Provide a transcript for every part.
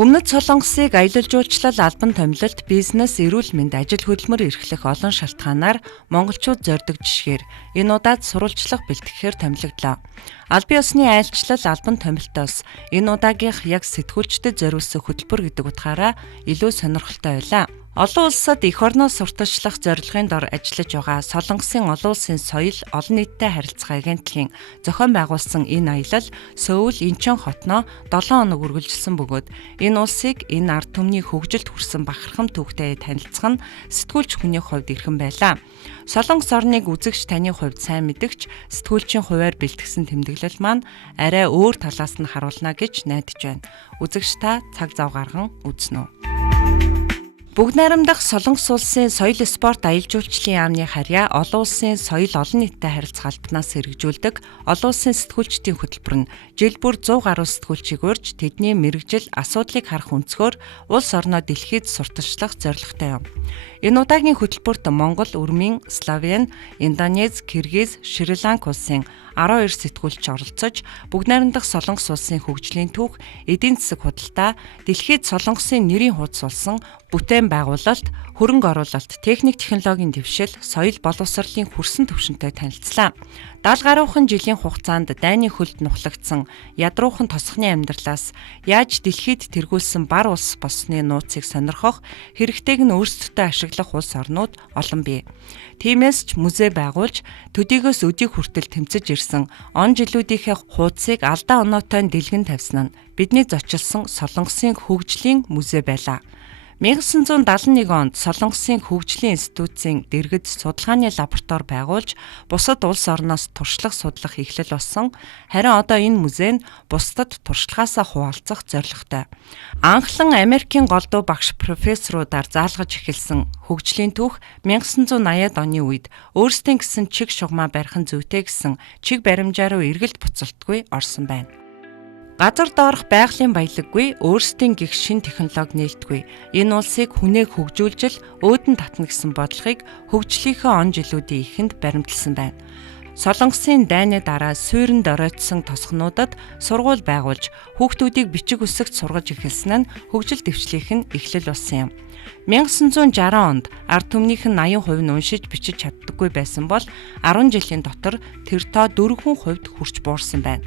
Өмнөд Солонгосыг аялал жуулчлал, албан томилолт, бизнес, эрүүл мэнд, ажил хөдөлмөр эрхлэх олон шалтгаанаар монголчууд зорьдог жишгээр энэ удаад сурвалжлах бэлтгэхээр томилогдлоо. Албан ёсны айлчлал, албан томилтоос энэ удаагийнх яг сэтгүүлчдэд зориулсан хөтөлбөр гэдэг утгаараа илүү сонирхолтой байлаа. Олон улсад эх орноос сурталчлах зорилгын дор ажиллаж байгаа Солонгосын олон улсын соёл, олон нийттэй харилцаа агентлагийн зохион байгуулсан энэ аялал Сөүл, Инчон хотноо 7 хоног үргэлжилсэн бөгөөд энэ улсыг энэ ард түмний хөгжилд хүрсэн бахархам түүхтэй танилцах нь сэтгүүлч хүний хувьд эрхэм байлаа. Солонгос орныг үзэгч таны хувьд сайн мэдэгч сэтгүүлчийн хуваар бэлтгэсэн тэмдэглэл маань арай өөр талаас нь харуулна гэж найдаж байна. Үзэгч та цаг зав гарган үзнэ үү? Бүгд найрамдах Солонгос улсын соёл, спорт, аялал жуулчлалын яамны харьяа олон улсын соёл, олон нийттэй харилцаа албанаас хэрэгжүүлдэг олон улсын сэтгүүлчдийн хөтөлбөр нь жил бүр 100 гаруй сэтгүүлчийг урьж тэдний мэрэгжил, асуудлыг харах өнцгөр улс орноо дэлхийд сурталчлах зорилготой юм. Энэ удаагийн хөтөлбөрт Монгол, Урмын, Словен, Индонез, Киргиз, Шри-Ланк улсын 12 сэтгүүлч оролцож бүгд найрамдах Солонгос улсын хөгжлийн түүх, эдийн засаг худалдаа, дэлхийд Солонгосын нэрийн хуудас болсон бүтээн байгуулалт, хөрөнгө оруулалт, техник технологийн дэвшил, соёл боловсролын хүрсэн түвшинтэй танилцлаа. 70 гаруйхан жилийн хугацаанд дайны хөлд нухлагдсан ядруухан тосхны амьдралаас яаж дэлхийд тэргүүлсэн бар улс болсны нууцыг сонирхох, хэрэгтэйг нь өөрсдөө ашиглах улс орнууд олон бий. Тиймээс ч музей байгуулж төдийгөөс өдийг хүртэл тэмцэж ирсэн он жилүүдийнхээ хуудсыг алдаа оноотой дэлгэн тавьсан нь бидний зочилсон Солонгосын хөгжлийн музей байлаа. 1971 онд Солонгосын хөгжлийн институтын дэргэд судалгааны лаборатори байгуулж бусад улс орноос туршлага судлах эхлэл болсон. Харин одоо энэ музей нь бусдад туршлагаасаа хуваалцах зорилготой. Анхлан Америкийн голдуу багш профессорудаар заалгаж эхэлсэн хөгжлийн түүх 1980-ад оны үед өөрсдийн гэсэн чиг шугамаа барихан зүйтэй гэсэн чиг баримжаа руу эргэлт буцалтгүй орсон байна. Газар доорх байгалийн баялаггүй, өөрсдийн гих шин технологи нээлтгүй. Энэ улсыг хүнээг хөгжүүлжил өөдөн татна гэсэн бодлогыг хөгжлийнхөө он жилүүдийн эхэнд баримтлсан байна. Солонгосын дайны дараа суйранд оройтсон тосгонуудад сургууль байгуулж хүүхдүүдийг бичиг үсэгт сургаж эхэлсэн нь хөгжил дэвшлийнх нь эхлэл болсон юм. 1960 онд ард түмнийх нь 80% нь уншиж бичиж чаддаггүй байсан бол 10 жилийн дотор тэр тоо 4% хүрч буурсан байна.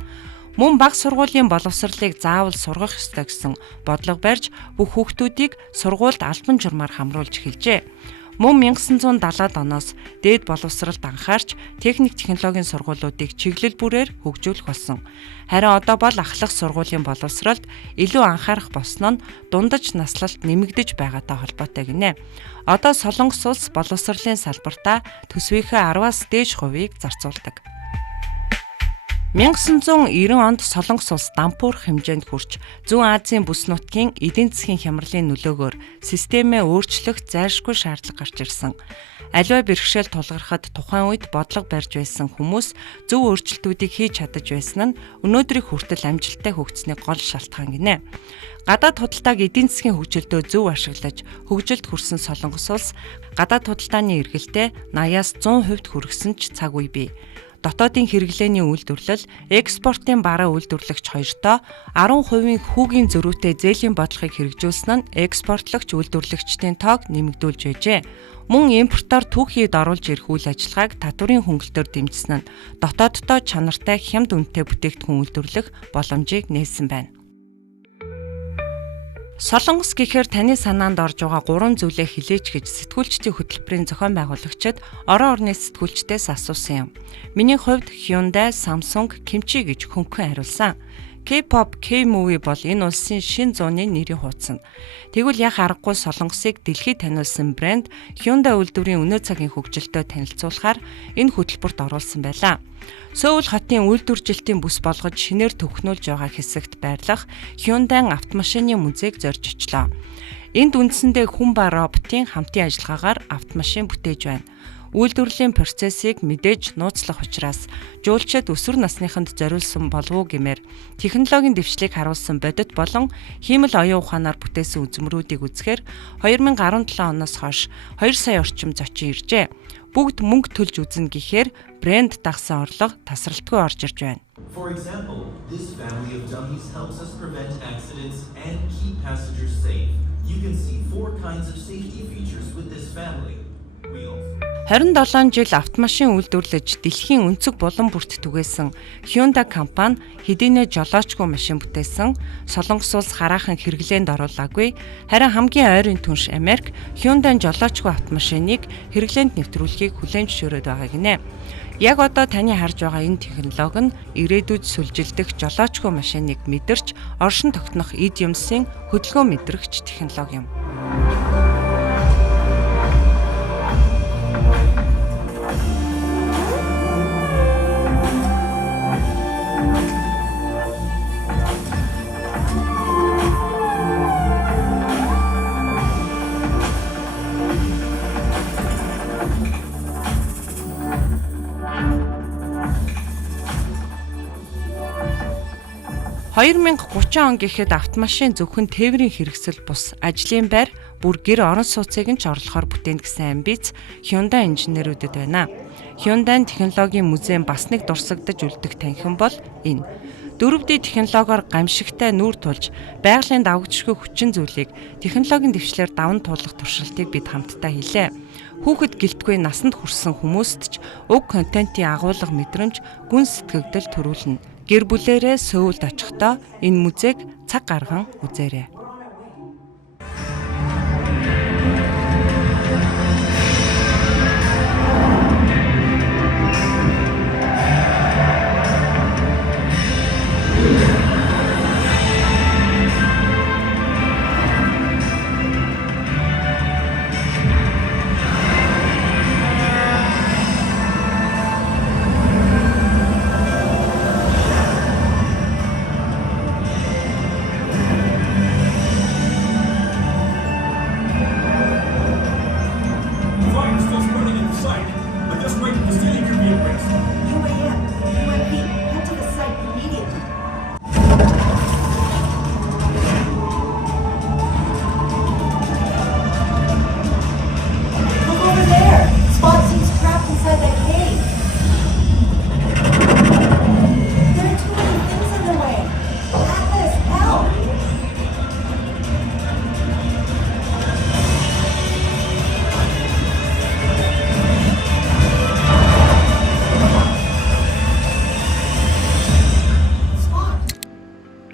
Мөн бага сургуулийн боловсролыг заавал сургах ёстой гэсэн бодлого барьж бүх хүүхдүүдийг сургуульд албан журмаар хамруулж эхэлжээ. Мөн 1970-ад оноос дээд боловсролд анхаарч техник технологийн сургуулиудыг чиглэл бүрээр хөгжүүлэх болсон. Харин одоо бол ахлах сургуулийн боловсролд илүү анхаарах болсон нь дундаж наслалт нэмэгдэж байгаатай холбоотой гинэ. Одоо Солонгос улс боловсролын салбартаа төсвийнхээ 10-аас дээш хувийг зарцуулдаг. 1990 онд Солонгос улс дампуурах хэмжээнд хүрч Зүүн Азийн бүс нутгийн эдийн засгийн хямралын нөлөөгөөр системээ өөрчлөх зайлшгүй шаардлага гарч ирсэн. Аливаа бэрхшээл тулгархад тухайн үед бодлого барьж байсан хүмүүс зөв өөрчлөлтүүдийг хийж чадаж байсан нь өнөөдрийг хүртэл амжилттай хөгжсөний гол шалтгаан гинэ. Гадаад худалдааг эдийн засгийн хөгжилдөө зөв ашиглаж хөгжилд хүрсэн Солонгос улс гадаад худалдааны эргэлтээ 80-аас 100% хүргэсэн ч цаг үе бий. Дотоодын хэрэглээний үйлдвэрлэл, экспортын бараа үйлдвэрлэгч хоёртоо 10% хүүгийн зөрүүтэй зээлийн бодлогыг хэрэгжүүлсэн нь экспортлогч үйлдвэрлэгчдийн тоог нэмэгдүүлж байжээ. Мөн импортоор түүхийд оруулж ирэх үйл ажиллагааг татварын хөнгөлтөөр дэмжсэн нь дотооддоо чанартай хямд үнэтэй бүтээгдэхүүн үйлдвэрлэх боломжийг нээсэн байна. Солонгос гэхээр таны санаанд орж байгаа 3 зүйлээ хилээч гэж сэтгүүлчдийн хөтөлбөрийн зохион байгуулагчид орон орны сэтгүүлчдээс асуусан юм. Миний хувьд Hyundai, Samsung, Kimchi гэж хөнгөн хариулсан. K-pop, K-movie бол энэ улсын шин зууны нэрийн хуудас. Тэгвэл яг аргагүй Солонгосыг дэлхийд таниулсан брэнд Hyundai үйлдвэрийн өнөө цагийн хөгжилтөд танилцуулахаар энэ хөтөлбөрт оруулсан байлаа. Сөүл хотын үйлдвэржилтийн бүс болгож шинээр төвхнүүлж байгаа хэсэгт байрлах Hyundai автомашины музейг зорж очлоо. Энд үндсэндээ хүн ба роботын хамтын ажиллагаагаар автомашин бүтээж байна. Үйлдвэрлэлийн процессыг мэдээж нууцлах учраас жуулчид өсвөр насныханд зориулсан болов уу гэмээр технологийн дэвшлиг харуулсан бодит болон хиймэл оюун ухаанаар бүтээсэн үзмрүүдийг үзэхээр 2017 оноос хойш 2 сая орчим зочин иржээ. бүгд мөнгө төлж үзнэ гэхээр брэнд дагсан орлого тасралтгүй орж ирж байна. For example, this family of dummies helps us prevent accidents and keep passengers safe. You can see 4 kinds of safety features with this family. 27 жил автомашин үйлдвэрлэж дэлхийн өнцөг булан бүрт түгээсэн Hyundai компани хэдийнэ жолоочгүй машин бүтээсэн Солонгос улс хараахан хэрэглээнд оруулаагүй, харин хамгийн ойрын түнш Америк Hyundai жолоочгүй автомашиныг хэрэглээнд нэвтрүүлэхийг хүлээн зөвшөөрөд байгаа гинэ. Яг одоо таны харж байгаа энэ технологи нь ирээдүйд сүлжилдэх жолоочгүй машиныг мэдэрч оршин тогтнох эд юмсын хөдөлгөөн мэдрэгч технологи юм. (2030 он гэхэд автомашин зөвхөн тээврийн хэрэгсэл бус ажлын байр бүр гэр орон сууцыг нь ч орлохоор бүтээн гэсэн амбиц Hyundai инженерүүдэд байна. Hyundai технологийн музейн бас нэг дурсагдж үлдэх танхим бол энэ. 4D технологиор гамшигтай нүүр тулж байгалийн давагдшгүй хүчин зүйлийг технологийн дэвшлэр даван туулах туршилтыг бид хамтдаа хийлээ. Хүүхэд гэлтгүй насанд хүрсэн хүмүүст ч уг контентын агуулга мэдрэмж гүн сэтгэгдэл төрүүлнэ. Гэр бүлээрээ Сөүлд очихдоо энэ музейг цаг гарган үзээрэй.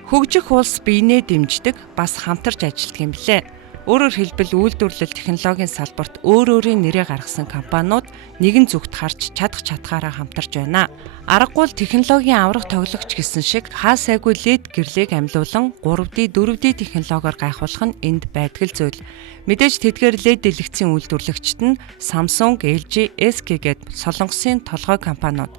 Хөгжих улс биенээ дэмждэг, бас хамтарч ажилладаг юм билээ. Өөрөөр хэлбэл үйлдвэрлэл технологийн салбарт өөрийн нэрээ гаргасан компаниуд нэгэн зүгт харж чадах чатгаараа хамтарч байна. Аргагүй технологийн аврах тоглогч гэсэн шиг хаа сайгүй LED гэрлийг амьлуулан 3D, 4D технологиор гайхуулах нь энд байдаг зүйл. Мэдээж тэдгээр LED дэлгэцийн үйлдвэрлэгчид нь Samsung, LG, SK гээд Солонгосын толгой компаниуд.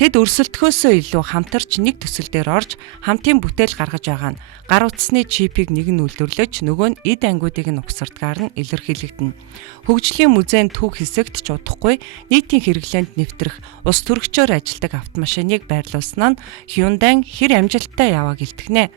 Тэд өрсөлдөхөөсөө илүү хамтарч нэг төсөл дээр орж хамтын бүтээл гаргаж байгаа нь гар утасны чипийг нэг нь үйлдвэрлэж нөгөө нь эд ангиудыг нь угсардгаар нь илэрхийлэгдэнэ. Хөгжлийн музейн төв хэсэгт ч удахгүй нийтийн хэрэглээнд нэвтрэх ус төрөгчөөр ажилладаг автомашиныг байрлуулсан нь Hyundai хэр амжилттай яваа гэлтгнэ.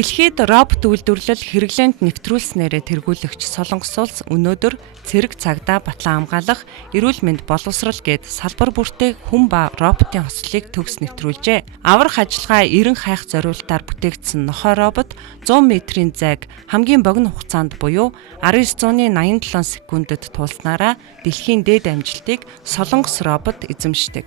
Дэлхийд робот үйлдвэрлэл хэрэглээнд нэвтрүүлснээрээ тэргүүлэгч Солонгос улс өнөөдөр цэрэг цагдаа батлан хамгаалах, эрүүл мэнд боловсрал гээд салбар бүртээ хүн ба роботын хослолыг төгс нэвтрүүлжээ. Аврах ажиллагаа 90 хайх зориултаар бүтээгдсэн нохой робот 100 метрийн зайг хамгийн богино хугацаанд буюу 1987 секундэд туулснараа дэлхийн дээд амжилтыг Солонгос робот эзэмшдэг.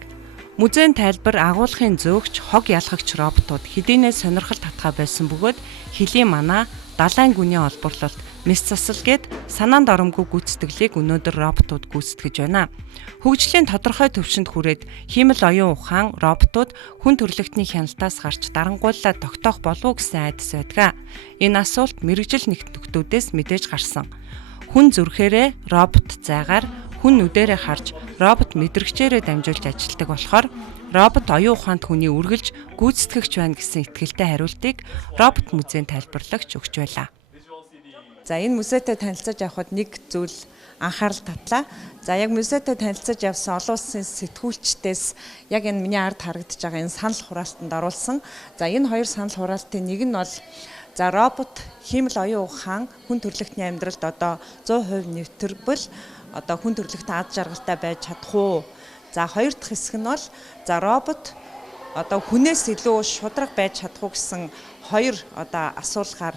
Музейн тайлбар агуулгын зөөгч, хог ялгагч роботууд хэдийнэ сонирхол татгаа байсан бөгөөд хилийн манаа, далайн гүний олборлолт, мэс засалгээд санаанд оромгүй гүйцэтгэлийг өнөөдөр роботууд гүйцэтгэж байна. Хөгжлийн тодорхой төвшөнд хүрээд хиймэл оюун ухаан роботууд хүн төрөлхтний хяналтаас гарч дарангууллаа тогтоох болов уу гэсэн айдас байдаг. Энэ асуулт мэрэгжил нэгтгэгчдээс мэдээж гарсан. Хүн зүрхээрээ робот зайгаар, хүн нүдэрээ харж робот мэдрэгчээрээ дамжуулж ажилладаг болохоор робот оюун ухаанд хүний үргэлж гүйцэтгэгч байна гэсэн итгэлтэй хариултыг робот музейн тайлбарлагч өгч байлаа. За энэ музейтэй танилцаж явхад нэг зүйл анхаарал татлаа. За яг музейтэй танилцаж явсан олон улсын сэтгүүлчдээс яг энэ миний ард харагдаж байгаа энэ санал хураалтанд оруулсан. За энэ хоёр санал хураалтын нэг нь бол за робот хиймэл оюун ухаан хүн төрөлхтний амьдралд одоо 100% нэвтрбэл одоо хүн төрөлхтөн аз жаргалтай байж чадах уу? За хоёр дахь хэсэг нь бол за робот одоо хүнээс илүү шударга байж чадах уу гэсэн хоёр одоо асуулгаар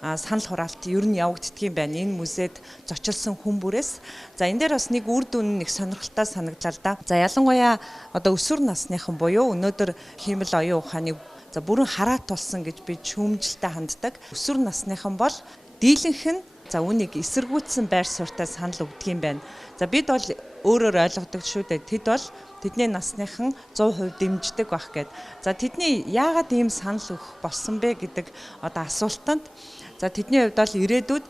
санал хураалт ер нь явагддгийм байна. Энэ музейд зочилсон хүн бүрээс. За энэ дээр бас нэг үр дүн нэг сонирхолтой санагдлаа л да. За ялангуяа одоо өсвөр насныхан буюу өнөөдөр хиймэл оюун ухааныг за бүрэн хараат тулсан гэж би шүүмжлэлтэй ханддаг. Өсвөр насныхан бол дийлэнх нь за үнийг эсэргүүцсэн байр суурьтай санал өгдөг юм байна. За бид бол өөрөөр ойлгодог шүү дээ. Тэд бол тэдний насныхан 100% дэмждэг байх гэд. За тэдний яагаад ийм санал өгөх болсон бэ гэдэг одоо асуултанд за тэдний хувьд бол ирээдүйд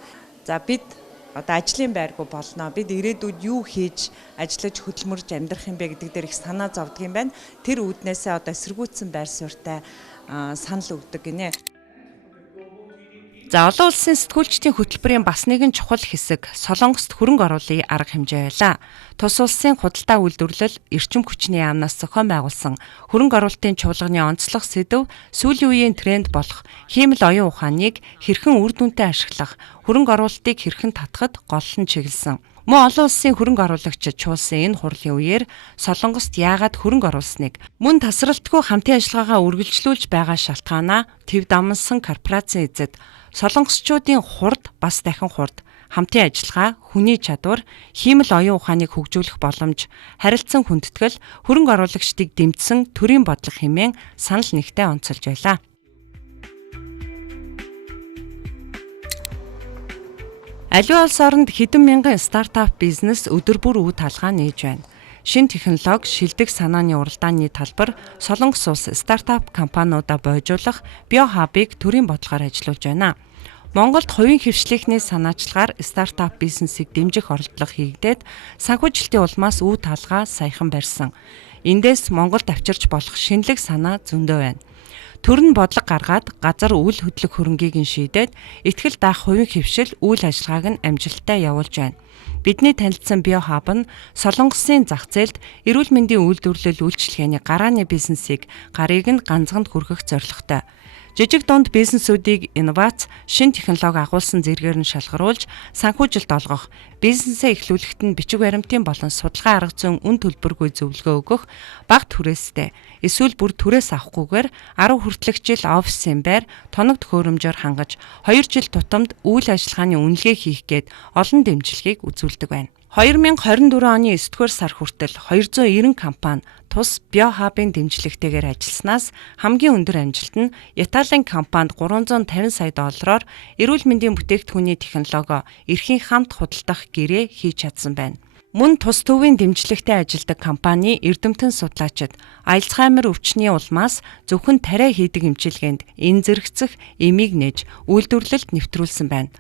за бид одоо ажлын байргүй болно. Бид ирээдүйд юу хийж ажиллаж хөдөлмөрж амьдрах юм бэ гэдэг дээр их санаа зовдөг юм байна. Тэр үүднээсээ одоо эсэргүүцсэн байр суурьтай санал өгдөг гинэ. За олон улсын сэтгүүлчдийн хөтөлбөрийн бас нэгэн чухал хэсэг Солонгост хөрөнгө оруулалтын арга хэмжээ байлаа. Тус улсын худалдаа үйлдвэрлэл эрчим хүчний яамнаас зохион байгуулсан хөрөнгө оруулалтын чуулганы онцлог сэдэв сүүлийн үеийн тренд болох хиймэл оюун ухааныг хэрхэн үр дүнтэй ашиглах, хөрөнгө оруулалтыг хэрхэн татахад голлон чиглэсэн. Мөн олон улсын хөрөнгө оруулагчид чуулсан энэ хурлын үеэр Солонгост яагаад хөрөнгө оруулсныг, мөн тасралтгүй хамтын ажиллагаагаа үргэлжлүүлж байгаа шалтгаанаа төв дамсан корпорацийн эзэд солонгосчуудын хурд бас дахин хурд хамтын ажиллагаа, хүний чадвар, хиймэл оюун ухааныг хөгжүүлэх боломж, харилцан хүндэтгэл, хөрөнгө оруулагчдыг дэмжсэн төрийн бодлого хэмээн санал нэгтээ онцолж байлаа. Аливаа улс оронд хэдэн мянган стартап бизнес өдөр бүр үе талгаа нээж байна. Шинэ технологи, шилдэг санааны уралдааны талбар Солонгос улс стартап компаниудаа бойжуулах биохабыг төрийн бодлогоор ажиллуулж байна. Монголд хувийн хвшлийнхний санаачлагаар стартап бизнесийг дэмжих оролдлого хийгдээд санхүүжилтийн улмаас үе талгаа саяхан барьсан. Эндээс Монголд авчирч болох шинэлэг санаа зөндөө байна. Төр нь бодлого гаргаад газар үйл хөдлөх хөрөнгийг нь шийдээд ихтгэл даах хувийн хвшил үйл ажиллагааг нь амжилттай явуулж байна. Бидний танилцсан биохаб нь Солонгосын зах зээлд эрүүл мэндийн үйлдвэрлэл үйлчилгээний гарааны бизнесийг гарыг нь ганцганд хүргэх зорилготой. Жижиг дунд бизнесүүдийг инновац, шинэ технологи агуулсан зэргээр нь шалгаруулж, санхүүжилт олгох, бизнесээ эхлүүлэхэд нь бичиг баримтын болон судалгаа арга зүйн үн төлбөргүй зөвлөгөө өгөх, бага түрээстэй, эсвэл бүр түрээс авахгүйгээр 10 хүртэлх жил офисын байр, тоног төхөөрөмжөөр хангаж, 2 жил тутамд үйл ажиллагааны үнэлгээ хийх гээд олон дэмжлэгийг үзүүлдэг байна. 2024 оны 9-р сар хүртэл 290 компани тус биохабын дэмжлэгтэйгээр ажилласнаас хамгийн өндөр амжилт нь Италийн компанид $350 сая эрүүл мэндийн бүтээгдэхүүний технологи эрхийн хамт худалдах гэрээ хийж чадсан байна. Мөн тус төвийн дэмжлэгтэй ажилладаг компани эрдэмтэн судлаачид Альцгеймер өвчний улмаас зөвхөн тариа хийдэг эмчилгээнд эн зэрэгцэх эмийг нээж үйлдвэрлэлд нэвтрүүлсэн байна.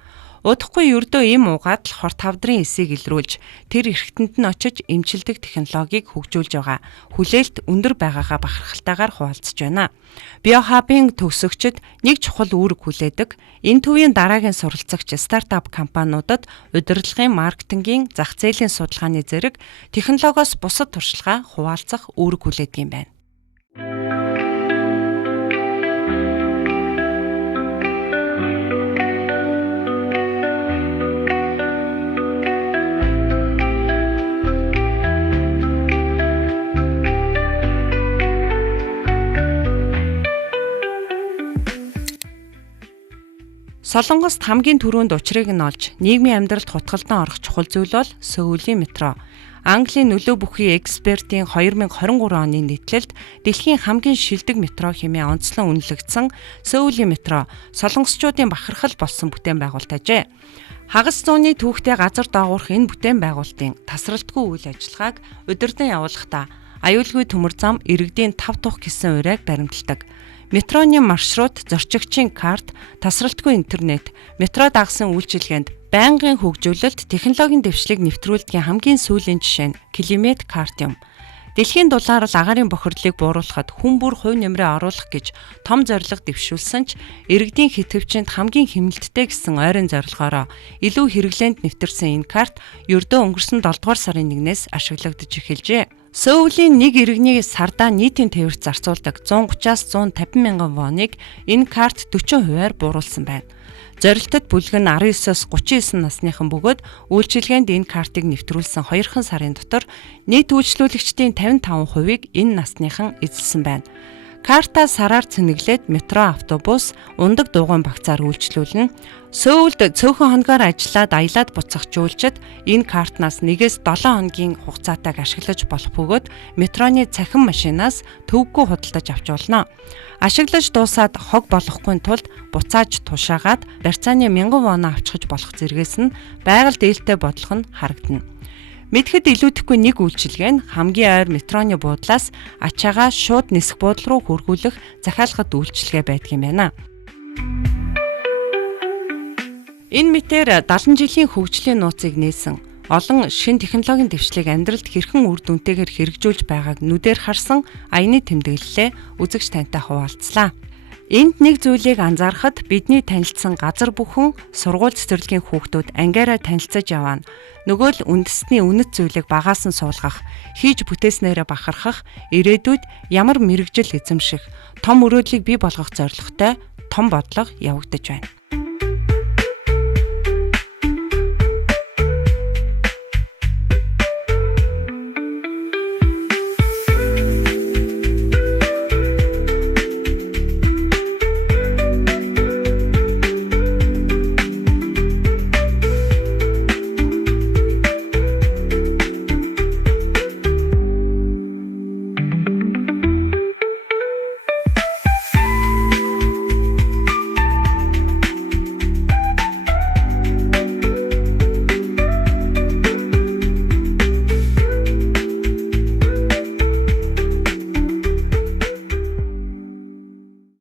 Удахгүй ердөө эм угаад л хорт тавдрын эсийг илрүүлж тэр эрхтэнд нь очиж эмчилдэг технологиг хөгжүүлж байгаа. Хүлээлт өндөр байгаагаа бахархалтайгаар хуваалцж байна. Биохабын төгсөгчд нэг чухал үүрэг хүлээдэг. Энэ төвийн дараагийн суралцагч стартап компаниудад удирдлагын, маркетингийн, зах зээлийн судалгааны зэрэг технологиос бусад туршлагаа хуваалцах үүрэг хүлээдэг юм байна. Солонгост хамгийн түрүүнд учрыг нь олж нийгмийн амьдралд хутгалдан орох чухал зүйл бол Сөүлийн метро. Английн нөлөө бүхий экспертийн 2023 оны нийтлэлд дэлхийн хамгийн шилдэг метро хэмээн онцлон үнэлэгдсэн Сөүлийн метро солонгосчуудын бахархал болсон бүтээн байгуулалт ажээ. Хагас зууны түүхтэй газар доогуурх энэ бүтээн байгуулалтын тасралтгүй үйл ажиллагааг удирдан явуулахдаа аюулгүй төмөр зам иргэдийн 5 тухь гэсэн урайг баримталдаг. Метроны маршрут, зорчигчийн карт, тасралтгүй интернет, метро дагсан үйлчилгээнд байнгын хөгжүүлэлт, технологийн дэвшлиг нэвтрүүлдгийн хамгийн сүүлийн жишээ нь километ карт юм. Дэлхийн дулаар л агаарын бохирдлыг бууруулахад хүн бүр хувь нэмрээ оруулах гэж том зорилго дэвшүүлсэн ч иргэдийн хэтрвчэнд хамгийн хэмнэлттэй гэсэн ойрын зорилгоороо илүү хэрэглээнд нэвтэрсэн энэ карт ердөө өнгөрсөн 7 дугаар сарын 1-ээс ашиглагдаж эхэлжээ. Сөүлийн нэг иргэний сардаа нийтийн тээвэрт зарцуулдаг 130-аас 150 мянган воныг энэ карт 40%-аар бууруулсан байна. Зорилтод бүлэг нь 19-оос 39 насныхан бөгөөд үйлчилгээнд энэ картыг нэвтрүүлсэн 2 сарын дотор нийт үйлчлүүлэгчдийн 55%-ийг энэ насныхан эзэлсэн байна. Карта сараар цэнэглээд метро, автобус, ундаг дугуйн багцаар үйлчлүүлнэ. Сөүлд цөөхөн хоногоор ажиллаад аялаад буцах жуулчид энэ картнаас 1-7 хоногийн хугацаатайг ашиглаж болох бөгөөд метроны цахим машинаас төвөггүй худалдаж авч болно. Ашиглаж дуусаад хог болохгүй тулд буцааж тушаагаад барьцааны 1000 вон авчхаж болох зэрэгээс нь байгаль дээлтэй бодлого нь харагдана. Мэдхэд илүүдэхгүй нэг үйлчилгээ нь хамгийн ойр метроны буудлаас ачаагаа шууд нисэх буудал руу хөргүүлэх захиалгад үйлчилгээ байдаг юм байна. Энэ мэтэр 70 жилийн хөгжлийн нууцыг нээсэн олон шин технологийн дэвшлиг амьдралд хэрхэн үр дүнтэйгээр хэрэгжүүлж байгааг нүдээр харсан аяны тэмдэглэлээ үзэгч тантай хуваалцлаа. Энд нэг зүйлийг анзаарахад бидний танилцсан газар бүхэн сургууль цэцэрлэгийн хүүхдүүд ангиараа танилцаж явна. Нөгөө л үндэсний үнэт зүйлийг багаас нь суулгах, хийж бүтээснээрээ бахархах, ирээдүйд ямар мэрэгжил эзэмших, том өрөөдлийг бий болгох зорилготой том бодлого явагдаж байна.